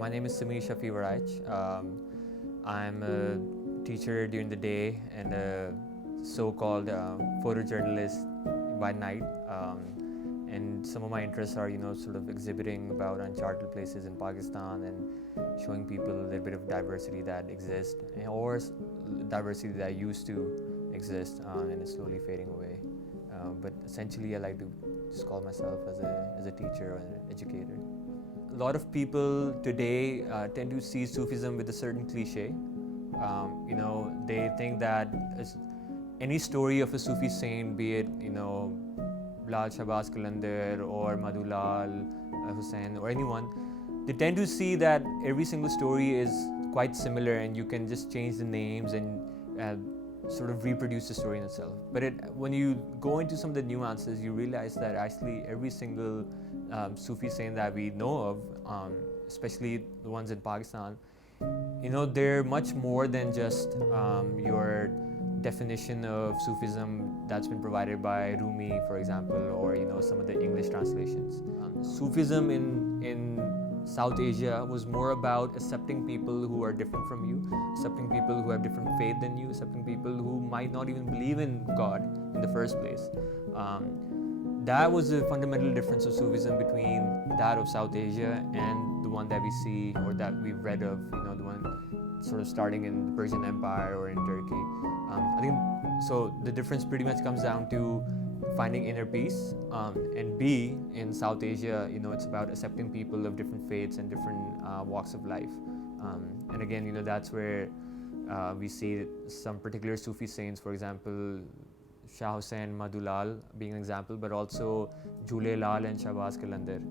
My name is Sameer Shafi. I'm a teacher during the day and a so-called photojournalist by night. And some of my interests are, sort of exhibiting about uncharted places in Pakistan and showing people a little bit of diversity that exists or diversity that used to exist and is slowly fading away. But essentially, I like to just call myself as a teacher or an educator. A lot of people today tend to see Sufism with a certain cliche. They think that any story of a Sufi saint, be it, Lal Shahbaz Qalandar or Madhu Lal Hussain or anyone, they tend to see that every single story is quite similar and you can just change the names and sort of reproduce the story in itself. But when you go into some of the nuances, you realize that actually every single Sufi saint that we know of, especially the ones in Pakistan, they're much more than just your definition of Sufism that's been provided by Rumi, for example, or some of the English translations. Sufism in South Asia was more about accepting people who are different from you, accepting people who have different faith than you, accepting people who might not even believe in God in the first place. That was the fundamental difference of Sufism between that of South Asia and the one that we see or that we've read of, the one sort of starting in the Persian Empire or in Turkey. I think so. The difference pretty much comes down to finding inner peace, and B, in South Asia, it's about accepting people of different faiths and different walks of life. And again, that's where we see some particular Sufi saints, for example, Shah Hussain, Madhu Lal being an example, but also Jhule Lal and Shahbaz Qalandar.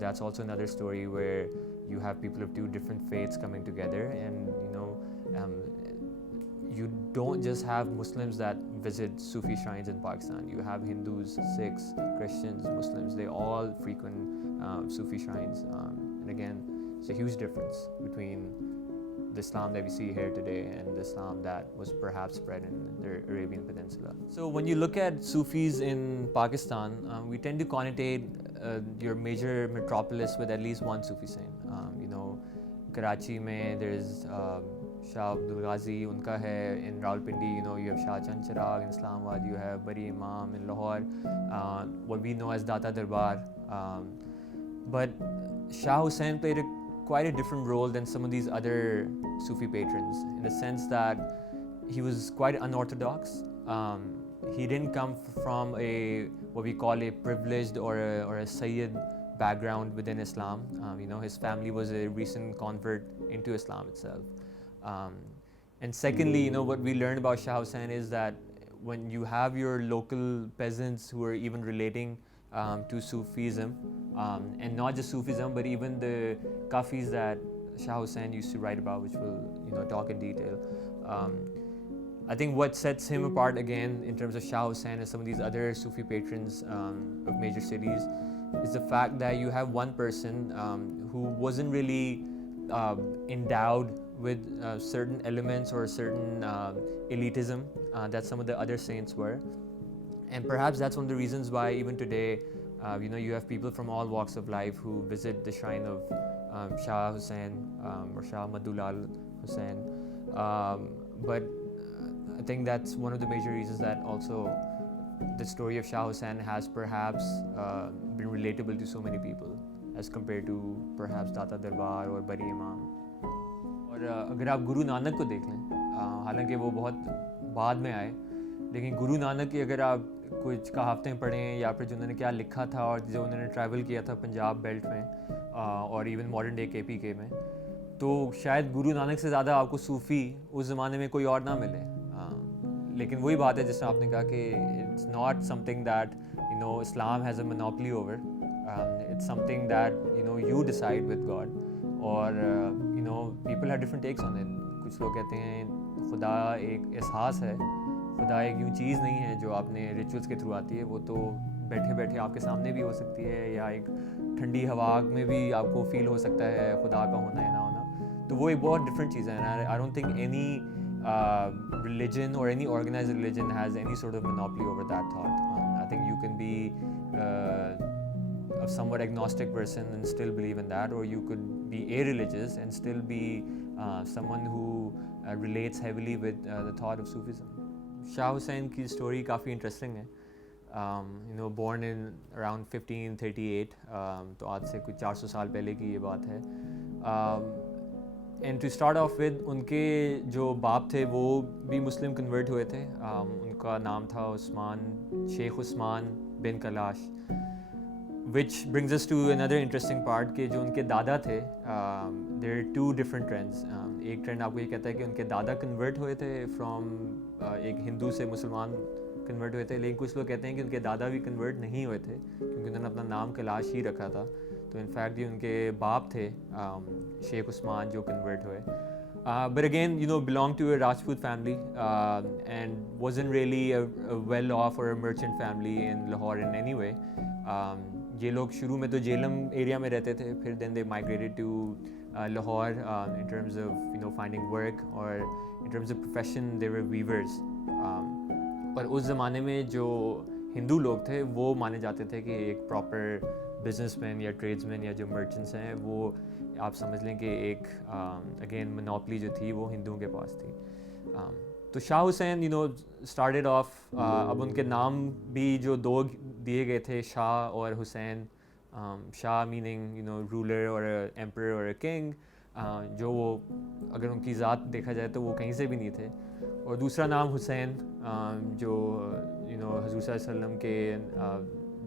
That's also another story where you have people of two different faiths coming together, and you don't just have Muslims that visit Sufi shrines in Pakistan. You have Hindus, Sikhs, Christians, Muslims. They all frequent Sufi shrines. And again, it's a huge difference between the Islam that we see here today and the Islam that was perhaps spread in the Arabian Peninsula. So when you look at Sufis in Pakistan, we tend to connotate your major metropolis with at least one Sufi saint. Karachi mein there's Shah Abdul Ghazi, unka hai. In Rawalpindi, you have Shah Chiraghan. In Islamabad, you have Bari Imam. In Lahore, what we know as Data Darbar. But Shah Hussain played quite a different role than some of these other Sufi patrons, in the sense that he was quite unorthodox. He didn't come from what we call a privileged or a Sayyid background within Islam. His family was a recent convert into Islam itself. And secondly, what we learned about Shah Hussain is that when you have your local peasants who are even relating to Sufism, and not just Sufism, but even the Kafis that Shah Hussain used to write about, which we'll talk in detail. I think what sets him apart again in terms of Shah Hussain and some of these other Sufi patrons of major cities is the fact that you have one person who wasn't really endowed with certain elements or certain elitism that some of the other saints were. And perhaps that's one of the reasons why even today, you have people from all walks of life who visit the shrine of Shah Hussain or Shah Madhu Lal Hussain. But I think that's one of the major reasons that also the story of Shah Hussain has perhaps been relatable to so many people as compared to perhaps Data Darbar or Bari Imam. और अगर आप गुरु नानक को देख लें, हालांकि वो बहुत बाद में आए, लेकिन गुरु नानक की अगर आप कुछ कहावतें पढ़ें या फिर जो उन्होंने क्या लिखा था और जो उन्होंने ट्रैवल किया था पंजाब बेल्ट में और इवन मॉडर्न डे KPK में, तो शायद गुरु नानक से ज़्यादा आपको सूफ़ी उस ज़माने में कोई और ना मिले. लेकिन वही बात है जिसमें आपने कहा कि it's not something that Islam has a monopoly over. It's something that you decide with God, और people have different takes on it. कुछ लोग कहते हैं खुदा एक एहसास है, खुदा एक यूँ चीज़ नहीं है जो आपने रिचुअल्स के थ्रू आती है, वो तो बैठे बैठे आपके सामने भी हो सकती है या एक ठंडी हवा में भी आपको फील हो सकता है खुदा का होना या ना होना. तो वो एक बहुत डिफरेंट चीज़ है. and I don't think any religion or any organized religion has any sort of monopoly over that thought. I think you can be a somewhat agnostic person and still believe in that, or you could be a-religious and still be someone who relates heavily with the thought of Sufism. Shah Hussain की story काफ़ी interesting है. Born in around 1538, तो आज से कुछ 400 साल पहले की ये बात है. And to start off with, उनके जो बाप थे वो भी मुस्लिम कन्वर्ट हुए थे. उनका नाम था Sheikh Usman bin Kalash. Which brings us to another interesting part कि जो उनके दादा थे, there are two different trends. एक ट्रेंड आपको ये कहता है कि उनके दादा कन्वर्ट हुए थे फ्रॉम एक हिंदू से मुसलमान कन्वर्ट हुए थे, लेकिन कुछ लोग कहते हैं कि उनके दादा भी कन्वर्ट नहीं हुए थे क्योंकि उन्होंने अपना नाम कैलाश ही रखा था. तो इनफैक्ट ये उनके बाप थे शेख उस्मान जो कन्वर्ट हुए. But again, belonged to a Rajput family and wasn't really a well-off or a merchant family in Lahore in any way. ये लोग शुरू में तो जेलम एरिया में रहते थे, फिर then they migrated to Lahore in terms of finding work, or in terms of profession they were weavers. और उस ज़माने में जो हिंदू लोग थे वो माने जाते थे कि एक प्रॉपर बिजनेसमैन या ट्रेड्समैन या जो मर्चेंट्स हैं वो आप समझ लें कि एक अगेन मोनोपली जो थी वो हिंदुओं के पास थी. तो शाह हुसैन स्टार्टेड ऑफ, अब उनके नाम भी जो दो दिए गए थे, शाह और हुसैन. शाह मीनिंग रूलर और एम्परर और किंग, जो वो अगर उनकी ज़ात देखा जाए तो वो कहीं से भी नहीं थे. और दूसरा नाम हुसैन, जो हज़ूर सल्लल्लाहु अलैहि वसल्लम के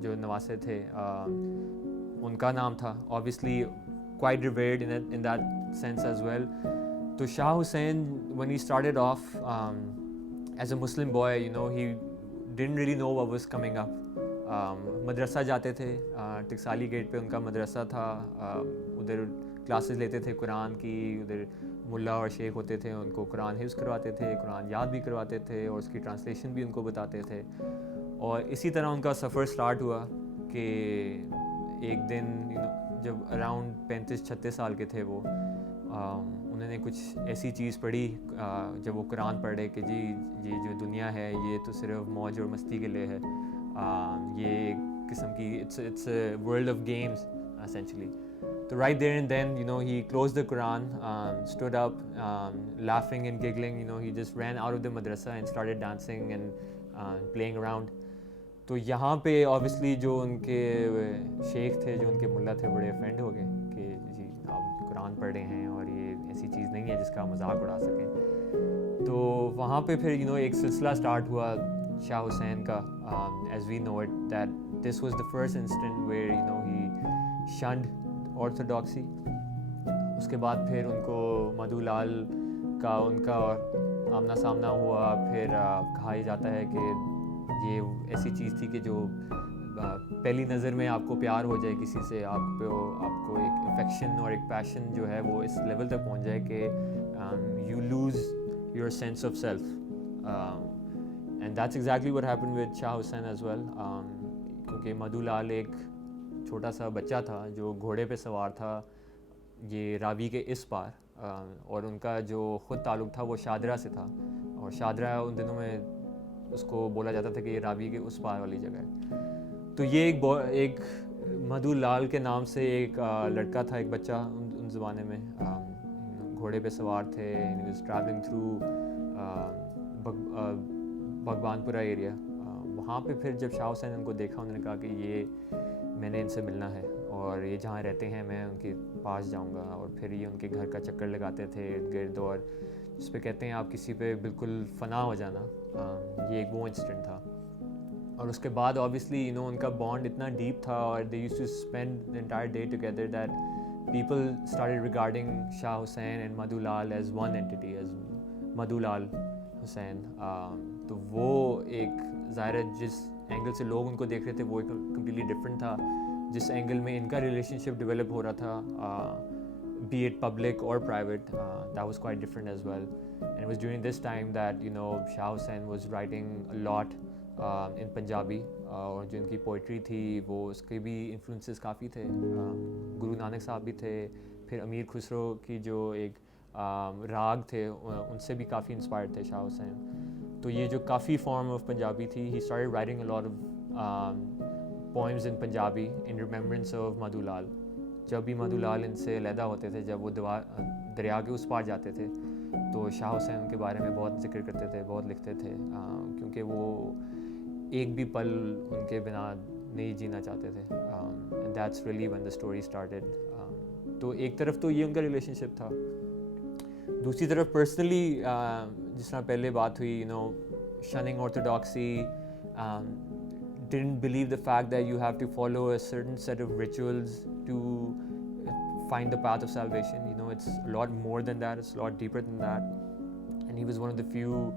जो नवासे थे उनका नाम था. Obviously quite revered in that sense as well. So Shah Hussain, when he started off as a Muslim boy, he didn't really know what was coming up. मदरसा जाते थे, टिकसाली गेट पे उनका मदरसा था. उधर क्लासेस लेते थे कुरान की, उधर मुल्ला और शेख होते थे, उनको कुरान हिफ्ज़ करवाते थे, कुरान याद भी करवाते थे और उसकी ट्रांसलेशन भी उनको बताते थे. और इसी तरह उनका सफ़र स्टार्ट हुआ कि एक दिन जब अराउंड 35-36 साल के थे वो, उन्होंने कुछ ऐसी चीज़ पढ़ी जब वो कुरान पढ़े कि जी ये जो दुनिया है ये तो सिर्फ मौज और मस्ती के लिए है. ये एक किस्म की it's a world of games essentially. So right there and then, he closed the Quran, stood up, laughing and giggling. He just ran out of the madrasa and started dancing and playing around. तो यहाँ पे obviously जो उनके शेख थे, जो उनके मुल्ला थे, बड़े ऑफेंड हो गए कि जी आप कुरान पढ़ रहे हैं और ये ऐसी चीज़ नहीं है जिसका मजाक उड़ा सकें. तो वहाँ पे फिर एक सिलसिला स्टार्ट हुआ शाह हुसैन का, as we know it, that this was the first instant where he shunned orthodoxy. उसके बाद फिर उनको मधु लाल का उनका आमना सामना हुआ. फिर कहा जाता है कि ये ऐसी चीज़ थी कि जो पहली नज़र में आपको प्यार हो जाए किसी से, आपको एक अफेक्शन और एक पैशन जो है वो इस लेवल तक पहुंच जाए कि you lose your sense of self. And that's exactly what happened with Shah Hussain as well. क्योंकि मधु लाल एक छोटा सा बच्चा था जो घोड़े पे सवार था ये रावी के इस पार, और उनका जो ख़ुद ताल्लुक़ था वो शादरा से था. और शादरा उन दिनों में उसको बोला जाता था कि ये रावी के उस पार वाली जगह है. तो ये एक मधु लाल के नाम से एक लड़का था, एक बच्चा उन ज़माने में घोड़े पे सवार थे. He was travelling through Bhagwanpura area. वहाँ पे फिर जब शाह हुसैन उनको देखा, उन्होंने कहा कि ये मैंने इनसे मिलना है और ये जहाँ रहते हैं मैं उनके पास जाऊँगा. और फिर ये उनके घर का चक्कर लगाते थे इर्द गिर्द, और जिस पे कहते हैं आप किसी पे बिल्कुल फ़ना हो जाना. ये एक वो इंसिडेंट था. और उसके बाद ऑब्वियसली उनका बॉन्ड इतना डीप था और they used to spend the entire day together that people started regarding Shah Hussain and Madhu Lal as one entity, as Madhu Lal Hussain. तो वो एक ज़ाहिर है जिस एंगल से लोग उनको देख रहे थे वो एक कम्प्लीटली डिफरेंट था जिस एंगल में इनका रिलेशनशिप डेवलप हो रहा था, be it public or private. That was quite different as well. And it was during this time that Shah Hussain was writing a lot in Punjabi. और जो इनकी पोइट्री थी वो उसके भी इन्फ्लुएंसेस काफ़ी थे. गुरु नानक साहब भी थे, फिर अमीर खुसरो की जो एक राग थे उनसे भी काफ़ी इंस्पायर्ड थे शाह हुसैन. तो ये जो काफ़ी फॉर्म ऑफ पंजाबी थी, he started writing a lot of poems in Punjabi in remembrance of Madhu Lal. जब भी मधु लाल इनसे अलहदा होते थे, जब वो दरिया के उस पार जाते थे, तो शाह हुसैन उनके बारे में बहुत जिक्र करते थे, बहुत लिखते थे, क्योंकि वो एक भी पल उनके बिना नहीं जीना चाहते थे. And that's really when the story started. तो एक तरफ तो ये उनका रिलेशनशिप था, दूसरी तरफ पर्सनली जिस तरह पहले बात हुई, shunning orthodoxy, didn't believe the fact that you have to follow a certain set of rituals to find the path of salvation. It's a lot more than that, it's a lot deeper than that. And he was one of the few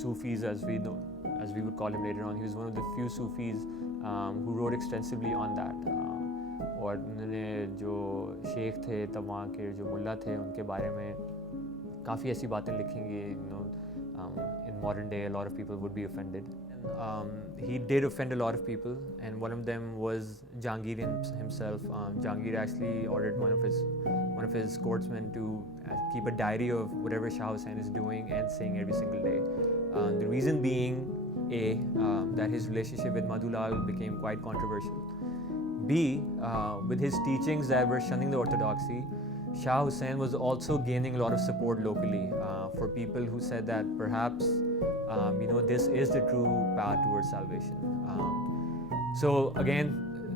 Sufis, as we would call him later on. He was one of the few Sufis who wrote extensively on that. और उन्होंने जो शेख थे तब वहाँ के जो मुल्ला थे उनके बारे में काफ़ी ऐसी बातें लिखेंगे. In modern day, a lot of people would be offended. He did offend a lot of people, and one of them was Jahangir himself. Jahangir actually ordered one of his courtsmen to keep a diary of whatever Shah Hussain is doing and saying every single day. The reason being, that his relationship with Madhu Lal became quite controversial. B, with his teachings that were shunning the orthodoxy, Shah Hussain was also gaining a lot of support locally for people who said that perhaps this is the true path towards salvation. So again,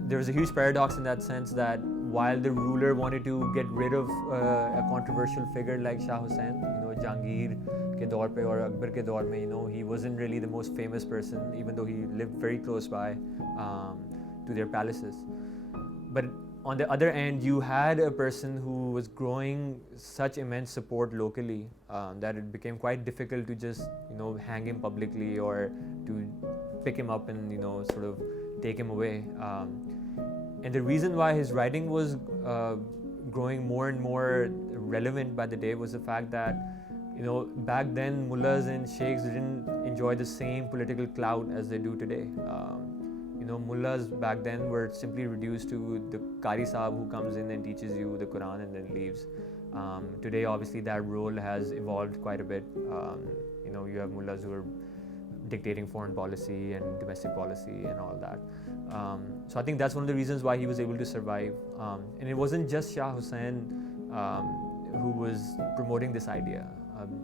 there was a huge paradox in that sense, that while the ruler wanted to get rid of a controversial figure like Shah Hussain, Jahangir ke daur pe or Akbar ke daur mein, he wasn't really the most famous person, even though he lived very close by to their palaces. But on the other end, you had a person who was growing such immense support locally that it became quite difficult to just hang him publicly or to pick him up and sort of take him away. And the reason why his writing was growing more and more relevant by the day was the fact that back then mullahs and sheikhs didn't enjoy the same political clout as they do today. Mullahs back then were simply reduced to the Qari Sahib who comes in and teaches you the Quran and then leaves. Today, obviously, that role has evolved quite a bit. You have mullahs who are dictating foreign policy and domestic policy and all that. So I think that's one of the reasons why he was able to survive. And it wasn't just Shah Hussain who was promoting this idea.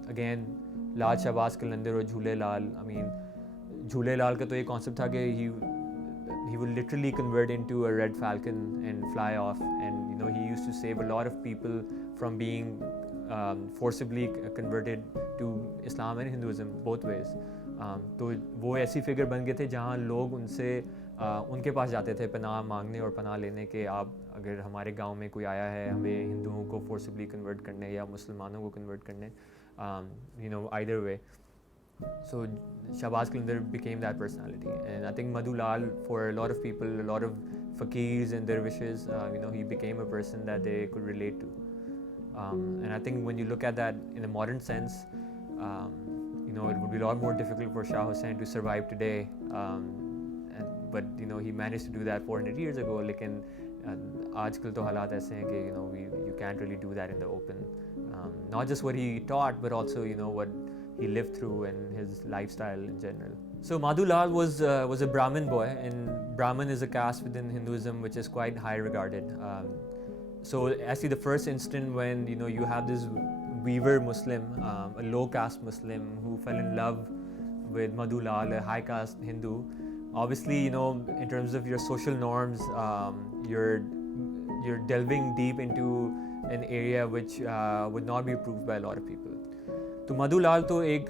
Again, Lal Shahbaz Qalandar or Jhule Lal. I mean, Jhule Lal ka to ye concept tha ke he would literally convert into a red falcon and fly off, and he used to save a lot of people from being forcibly converted to Islam and Hinduism, both ways. तो वो ऐसी figure बन गए थे जहाँ लोग उनके पास जाते थे पनाह मांगने और पनाह लेने के, आप अगर हमारे गांव में कोई आया है हमें हिंदुओं को फोर्सिबली कन्वर्ट करने या मुसलमानों को कन्वर्ट करने, either way. So Shahbaz Qalandar became that personality, and I think Madhu Lal, for a lot of people, a lot of fakirs and dervishes, he became a person that they could relate to. And I think when you look at that in a modern sense, it would be a lot more difficult for Shah Hussain to survive today. But he managed to do that 400 years ago. लेकिन आजकल तो हालात ऐसे हैं कि you can't really do that in the open. Not just what he taught, but also what he lived through and his lifestyle in general. So Madhu Lal was a Brahmin boy, and Brahmin is a caste within Hinduism which is quite high regarded. So actually the first instant when you have this weaver Muslim, a low caste Muslim who fell in love with Madhu Lal, a high caste Hindu, obviously in terms of your social norms, you're delving deep into an area which would not be approved by a lot of people. तो मधु लाल तो एक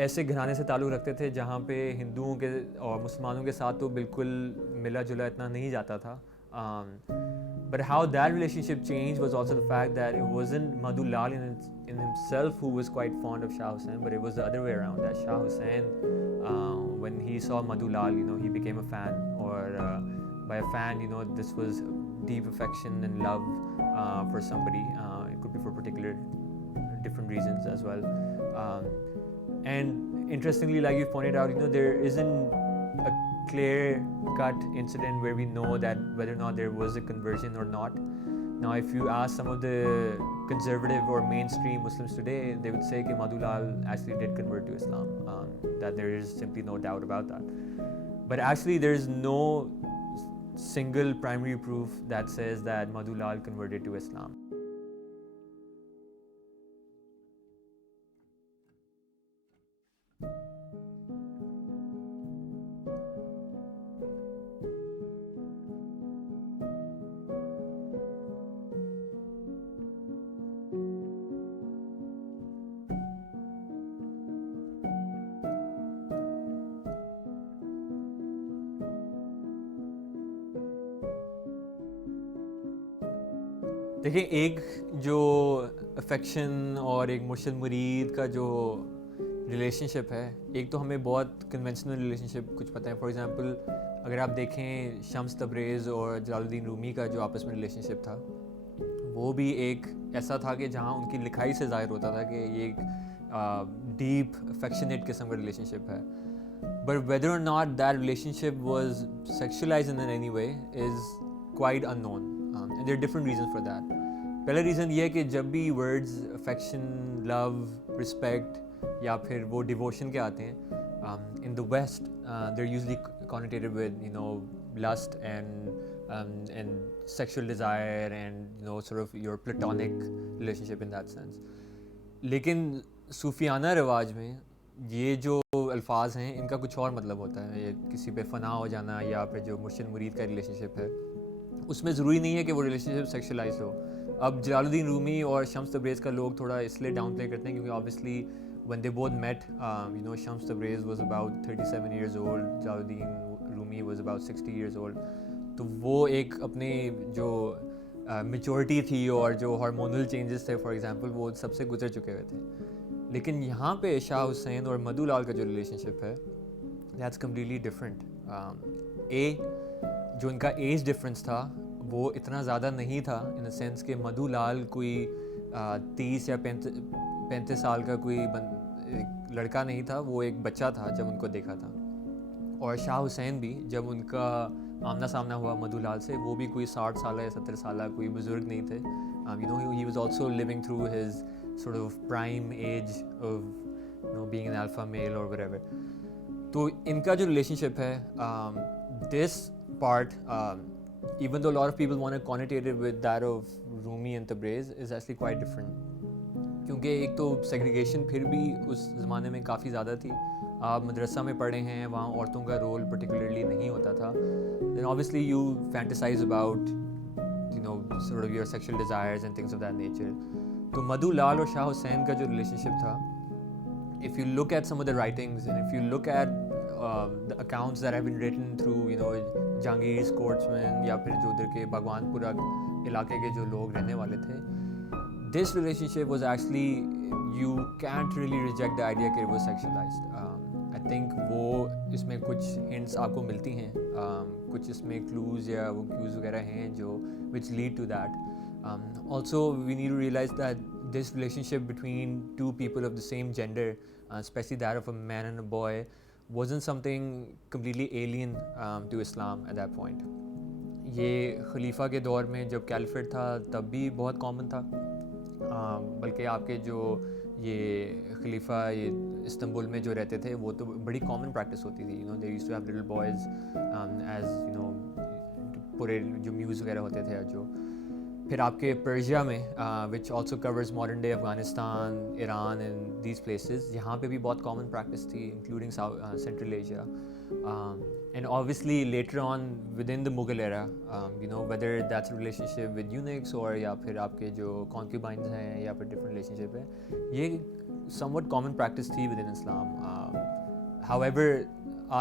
ऐसे घराने से ताल्लुक़ रखते थे जहाँ पे हिंदुओं के और मुसलमानों के साथ तो बिल्कुल मिला जुला इतना नहीं जाता था. But how that relationship changed was also the fact that it wasn't Madhu Lal in himself who was quite fond of Shah Hussain, but it was the other way around. That Shah Hussain, when he saw Madhu Lal, he became a fan, or by a fan, this was deep affection and love for somebody. It could be for particular different reasons as well. And interestingly, like you pointed out, there isn't a clear-cut incident where we know that whether or not there was a conversion or not. Now, if you ask some of the conservative or mainstream Muslims today, they would say that Madhu Laal actually did convert to Islam, that there is simply no doubt about that. But actually, there is no single primary proof that says that Madhu Laal converted to Islam. देखिए, एक जो affection और एक मुर्शिद मुरीद का जो relationship है, एक तो हमें बहुत कन्वेंशनल रिलेशनशिप कुछ पता है. फॉर एग्जांपल, अगर आप देखें शम्स तब्रेज़ और जलालुद्दीन रूमी का जो आपस में रिलेशनशिप था, वो भी एक ऐसा था कि जहाँ उनकी लिखाई से ज़ाहिर होता था कि ये एक डीप अफेक्शनेट किस्म का रिलेशनशिप है. But whether or not that relationship was sexualised in any way is quite unknown. And there are different reasons for that. पहला रीज़न ये है कि जब भी वर्ड्स अफेक्शन, लव, रिस्पेक्ट या फिर वो डिवोशन के आते हैं, in the west they are usually connotated with lust and sexual desire and sort of your platonic relationship in that sense. लेकिन सूफियाना रिवाज में ये जो अल्फाज हैं, इनका कुछ और मतलब होता है. ये किसी पे फ़ना हो जाना या फिर जो मुर्शिद मुरीद का रिलेशनशिप है, उसमें ज़रूरी नहीं है कि वो रिलेशनशिप सेक्शुअलाइज हो. अब जलालुद्दीन रूमी और शम्स तब्रेज़ का लोग थोड़ा इसलिए डाउन प्ले करते हैं क्योंकि obviously when they both met, Shams Tabrez was about 37 years old, Jalaluddin Rumi was about 60 years old. तो वो एक अपने जो मेच्योरिटी थी और जो हार्मोनल चेंजेस थे, फॉर एग्जांपल, वो सबसे गुजर चुके हुए थे. लेकिन यहाँ पे शाह हुसैन और मधु लाल का जो रिलेशनशिप है, दैट्स कम्प्लीटली डिफरेंट. जो इनका एज डिफरेंस था वो इतना ज़्यादा नहीं था, इन द सेंस कि मधु लाल कोई 30 या 35 साल का कोई लड़का नहीं था, वो एक बच्चा था जब उनको देखा था. और शाह हुसैन भी जब उनका आमना सामना हुआ मधु लाल से, वो भी कोई 60 साल या 70 साल कोई बुज़ुर्ग नहीं थे. He was also living through his sort of prime age of being an alpha male or whatever. तो इनका जो रिलेशनशिप है, this part, even though a lot of people want to connotate it with that of Rumi and Tabriz, is actually quite different. क्योंकि एक तो segregation फिर भी उस ज़माने में काफ़ी ज़्यादा थी. आप मदरसा में पढ़े हैं, वहाँ औरतों का रोल पर्टिकुलरली नहीं होता था. then obviously you fantasize about sort of your sexual desires and things of that nature. तो मधु लाल और शाह हुसैन का जो रिलेशनशिप था, if you look at some of the writings and if you look at the accounts that have been written through Jahangir कोर्ट्समैन या फिर जो उधर के भगवानपुरा इलाके के जो लोग रहने वाले थे, this relationship was actually, you can't really reject the idea कि it was sexualized. I think वो इसमें कुछ hints आपको मिलती हैं, कुछ इसमें clues या वो cues वगैरह हैं जो which lead to that. Also, we need to realize that this relationship between two people of the same gender, especially that of a man and a boy, wasn't something completely alien to Islam at that point. ये खलीफा के दौर में जब caliphate था तब भी बहुत common था. बल्कि आपके जो ये खलीफा ये इस्तांबुल में जो रहते थे, वो तो बड़ी कॉमन प्रैक्टिस होती थी. They used to have little boys as पूरे जो म्यूज़ वगैरह होते थे. जो फिर आपके पर्शिया में which also covers modern day Afghanistan, Iran and these places, यहाँ पे भी बहुत कॉमन प्रैक्टिस थी, including central Asia. And obviously later on with in the Mughal era, weather that's relationship with Unix और या फिर आपके जो कॉन्क्यूबाइंस हैं या फिर डिफरेंट रिलेशनशिप है, ये समवट कॉमन प्रैक्टिस थी विद इन इस्लाम. हाउएवर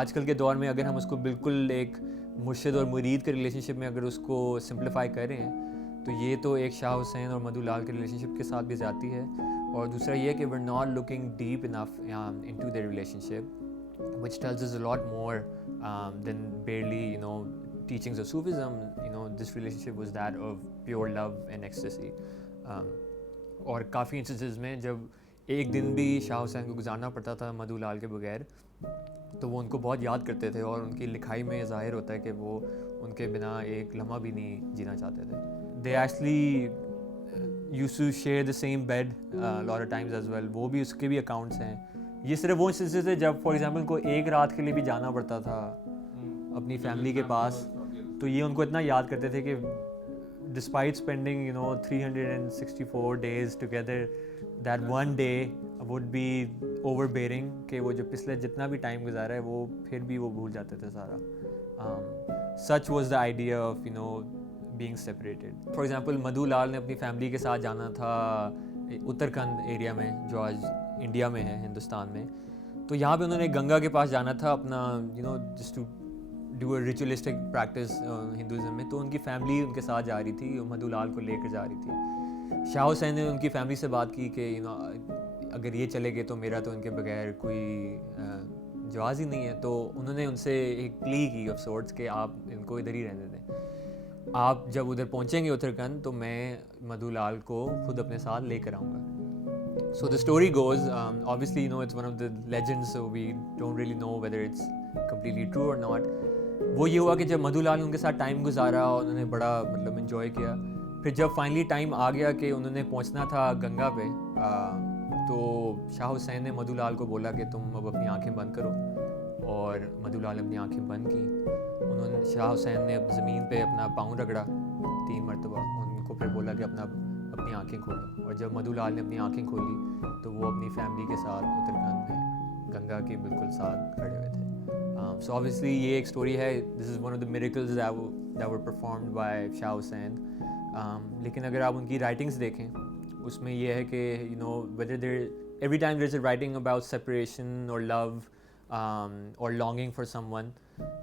आजकल के दौर में अगर हम उसको बिल्कुल एक मुर्शिद और मुरीद के रिलेशनशिप में अगर उसको सिंप्लीफाई करें, तो ये तो एक शाह हुसैन और मधु लाल के रिलेशनशिप के साथ भी ज़्यादती है. और दूसरा ये कि we're not looking deep enough into their relationship, which tells us a lot more than barely teachings of Sufism. This relationship was that of pure love and ecstasy. और काफ़ी इंस्टेंसेस में जब एक दिन भी शाह हुसैन को गुजारना पड़ता था मधु लाल के बगैर, तो वो उनको बहुत याद करते थे और उनकी लिखाई में ज़ाहिर होता है कि वो उनके बिना एक लम्हा भी नहीं जीना चाहते थे. they actually used to share the same bed a lot of times as well. वो भी उसके भी accounts हैं. ये सिर्फ वो इंस्टेंसेस थे जब फॉर एग्जांपल उनको एक रात के लिए भी जाना पड़ता था अपनी फैमिली के पास, तो ये उनको इतना याद करते थे कि despite spending 364 days together, that one day would be overbearing, कि वो जो पिछले जितना भी टाइम गुजारा है वो फिर भी वो भूल जाते थे सारा. Such was the idea of being separated. For example Madhu Lal ने अपनी फैमिली के साथ जाना था उत्तराखंड एरिया में जो आज इंडिया में है, हिंदुस्तान में. तो यहाँ पे उन्होंने गंगा के पास जाना था अपना just to do a ritualistic practice Hinduism में. तो उनकी फैमिली उनके साथ जा रही थी, मधु लाल को लेकर जा रही थी. शाह हुसैन ने उनकी फैमिली से बात की कि अगर ये चले गए तो मेरा तो इनके बगैर कोई जवाज़ ही नहीं है. तो उन्होंने उनसे एक प्ली की ऑफ सॉर्ट्स कि आप इनको इधर ही रहने दें, आप जब उधर पहुँचेंगे उत्तराखंड तो मैं मधु लाल को खुद अपने साथ लेकर आऊँगा. So the story goes, obviously it's one of the legends, so we don't really know whether it's completely true or not. वो ये हुआ कि जब मधु लाल ने उनके साथ टाइम गुजारा और उन्होंने बड़ा मतलब इन्जॉय किया, फिर जब फाइनली टाइम आ गया कि उन्होंने पहुंचना था गंगा पे, तो शाह हुसैन ने मधु लाल को बोला कि तुम अब अपनी आंखें बंद करो, और मधु लाल ने अपनी आंखें बंद की. उन्होंने शाह हुसैन ने ज़मीन पे अपना पाँव रगड़ा 3 मरतबा, उनको फिर बोला कि अपनी आंखें खोलो. और जब मधु लाल ने अपनी आंखें खोली तो वो अपनी फैमिली के साथ उत्तराखंड में गंगा के बिल्कुल साथ खड़े हुए थे. So obviously ये एक स्टोरी है. This is one of the miracles that were performed by Shah Hussain. लेकिन अगर आप उनकी राइटिंग्स देखें उसमें ये है कि whether every time there's a writing about separation or love or longing for someone,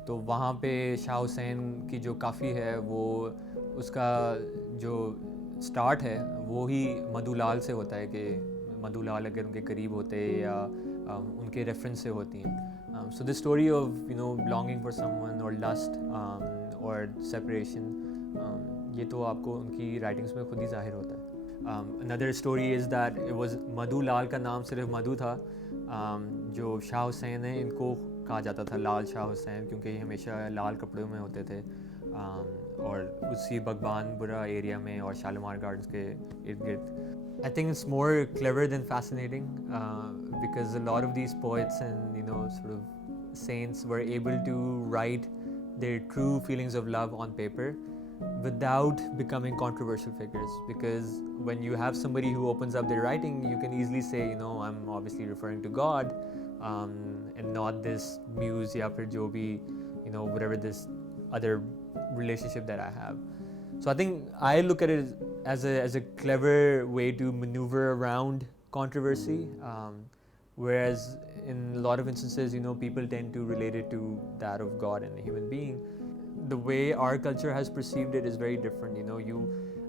तो वहाँ पे शाह हुसैन की जो काफ़ी है वो उसका जो स्टार्ट है वो ही मधु लाल से होता है कि मधु लाल अगर उनके करीब होते या उनके रेफरेंस से होती हैं. So the story of longing for someone or lust or separation, ये तो आपको उनकी राइटिंग्स में खुद ही जाहिर होता है. Another story is that it was Madhu Laal का नाम सिर्फ मधु था. जो शाह हुसैन है इनको कहा जाता था लाल शाह हुसैन, क्योंकि ये हमेशा लाल कपड़ों में होते थे और उसी बगबानपुरा एरिया में और शालीमार गार्डन्स के इर्द गिर्द. I think it's more clever than fascinating because a lot of these poets and sort of saints were able to write their true feelings of love on paper without becoming controversial figures. Because when you have somebody who opens up their writing, you can easily say, I'm obviously referring to God and not this muse या फिर जो भी whatever this other relationship that I have. So I think I look at it as a clever way to maneuver around controversy, whereas in a lot of instances, people tend to relate it to that of God and a human being. The way our culture has perceived it is very different. You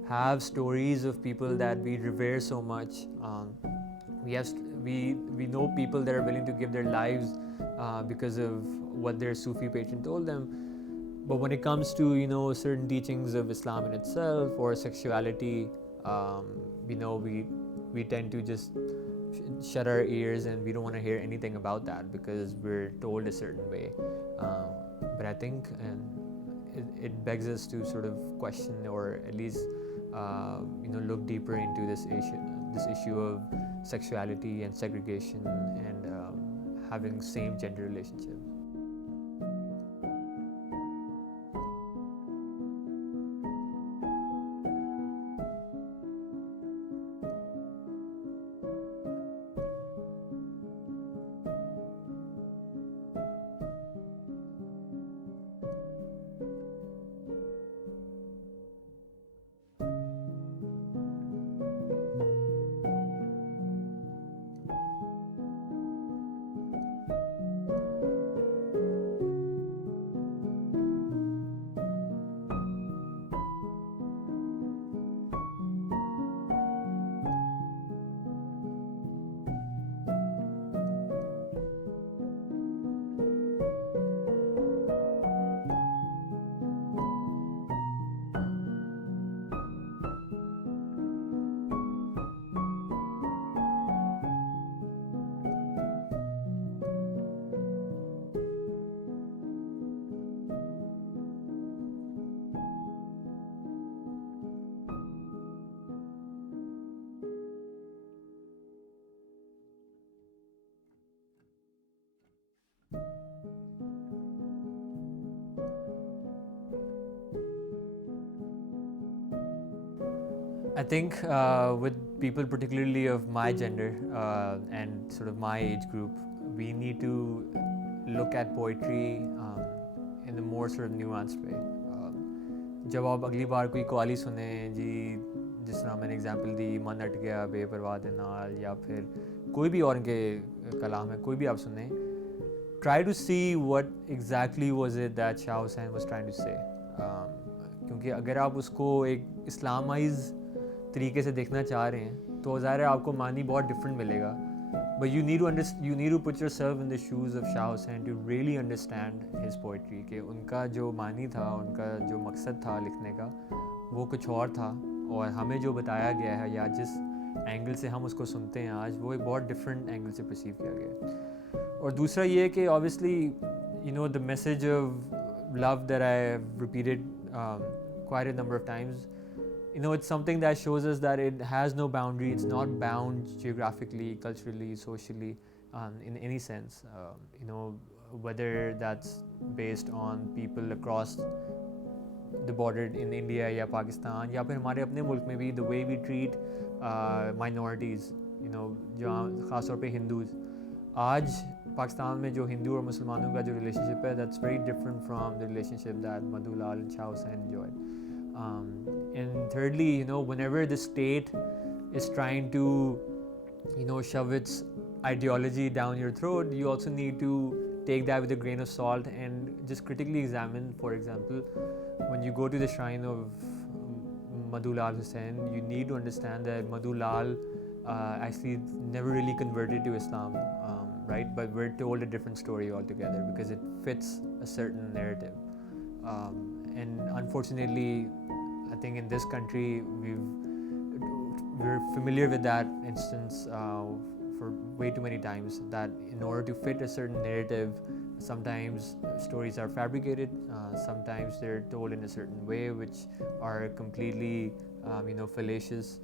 have stories of people that we revere so much. We know people that are willing to give their lives because of what their Sufi patron told them. But when it comes to certain teachings of Islam in itself or sexuality, we tend to just shut our ears and we don't want to hear anything about that because we're told a certain way. But I think it begs us to sort of question or at least look deeper into this issue of sexuality and segregation and having same gender relationships. I think with people particularly of my gender and sort of my age group, we need to look at poetry in a more sort of nuanced way. जब आप अगली बार कोई कवाली सुने जी, जिस तरह मैंने example दी, मन अट गया बेपरवाह दे नाल, या फिर कोई भी और उनके कलाम है, कोई भी आप सुने, try to see what exactly was it that Shah Hussain was trying to say. क्योंकि अगर आप उसको एक इस्लामाइज तरीके से देखना चाह रहे हैं तो ज़ाहिर है आपको मानी बहुत डिफरेंट मिलेगा. But you need to put yourself in the shoes of Shah Hussain to really understand his poetry. कि उनका जो मानी था, उनका जो मकसद था लिखने का, वो कुछ और था, और हमें जो बताया गया है या जिस एंगल से हम उसको सुनते हैं आज, वो एक बहुत डिफरेंट एंगल से परसीव किया गया है. और दूसरा ये कि obviously the message of love that I have repeated quite a number of times, it's something that shows us that it has no boundary. It's not bound geographically, culturally, socially, in any sense. Whether that's based on people across the border in India या पाकिस्तान, या फिर हमारे अपने मुल्क में भी the way we treat minorities, जहाँ ख़ास तौर पे हिंदूज़. आज पाकिस्तान में जो हिंदू और मुसलमानों का जो रिलेशनशिप है, that's very different from the relationship that Madhu Lal and Shah Hussain enjoyed. And thirdly, whenever the state is trying to, shove its ideology down your throat, you also need to take that with a grain of salt and just critically examine. For example, when you go to the shrine of Madhu Lal Hussain, you need to understand that Madhu Lal actually never really converted to Islam, right? But we're told a different story altogether because it fits a certain narrative. And unfortunately, I think in this country we're familiar with that instance for way too many times, that in order to fit a certain narrative, sometimes stories are fabricated, sometimes they're told in a certain way which are completely fallacious.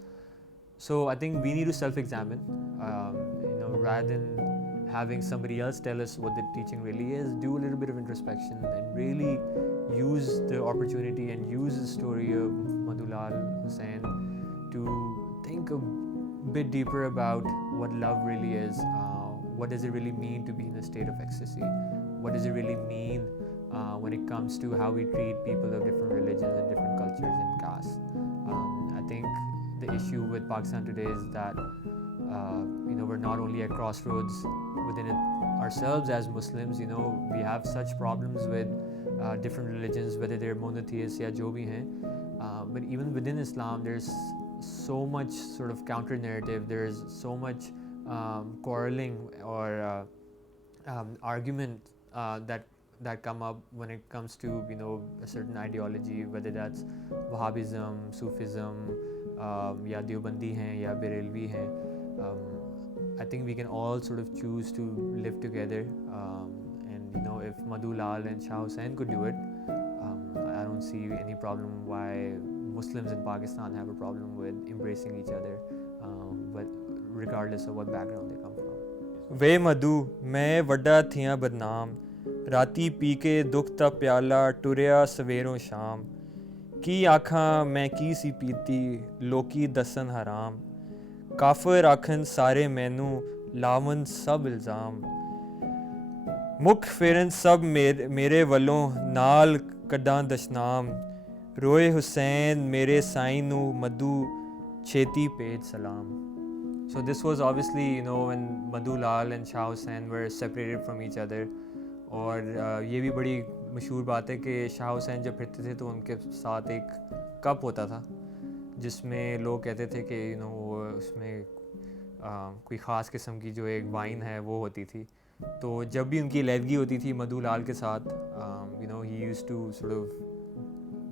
So I think we need to self-examine, rather than having somebody else tell us what the teaching really is. Do a little bit of introspection and really use the opportunity and use the story of Madhu Lal Hussain to think a bit deeper about what love really is. What does it really mean to be in a state of ecstasy? What does it really mean when it comes to how we treat people of different religions and different cultures and castes? I think the issue with Pakistan today is that we're not only at crossroads within it ourselves as Muslims. We have such problems with different religions, whether they're monotheists या जो भी हैं. But even within Islam, there's so much sort of counter narrative. There's so much quarreling or argument that come up when it comes to a certain ideology, whether that's Wahhabism, Sufism, या देवबंदी हैं या बेरेलवी हैं. I think we can all sort of choose to live together, and if Madhu Lal and Shah Hussain could do it, I don't see any problem why Muslims in Pakistan have a problem with embracing each other, but regardless of what background they come from. वे मधु मैं वड्डा थियां बदनाम, राती P के दुख दा प्याला टुरिया सवेरों शाम, की आखां मैं की सी पीती लोकी दसन हराम, काफर आखन सारे मैनू लावन सब इल्ज़ाम, मुख फेरन सब मेरे वलों नाल कड्डां दशनाम, रोए हुसैन मेरे साईं नू मधु छेती भेज सलाम. So this was obviously when Madhu Lal and Shah Hussain were separated from each other. और ये भी बड़ी मशहूर बात है कि शाह हुसैन जब फिरते थे तो उनके साथ एक कप होता था जिसमें लोग कहते थे कि उसमें कोई ख़ास किस्म की जो एक वाइन है वो होती थी. तो जब भी उनकी अलहदगी होती थी मधु लाल के साथ, he used to sort of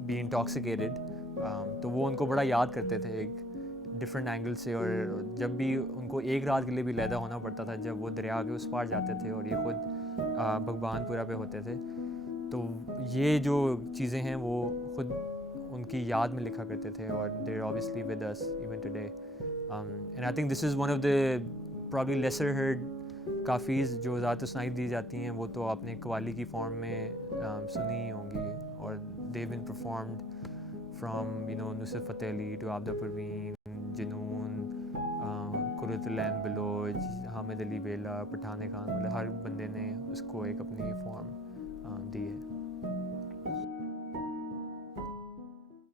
be intoxicated, तो वो उनको बड़ा याद करते थे एक डिफरेंट एंगल से. और जब भी उनको एक रात के लिए भी लैदा होना पड़ता था, जब वो दरिया के उस पार जाते थे और ये खुद भगवानपुरा पे होते थे, तो ये जो चीज़ें हैं वो खुद उनकी याद में लिखा करते थे. और they are obviously with us even today. And I think this is one of the probably lesser heard kafis जो ज़्यादातर सुनाई दी जाती हैं. वो तो आपने कवाली की फॉर्म में सुनी ही होंगी, और they been performed from Nusrat Fateh Ali to Abda Parveen, Junoon, Kurratulain Baloch, Hamid Ali Bela, Pathan Khan, मतलब हर बंदे ने उसको एक अपनी फॉर्म दी है.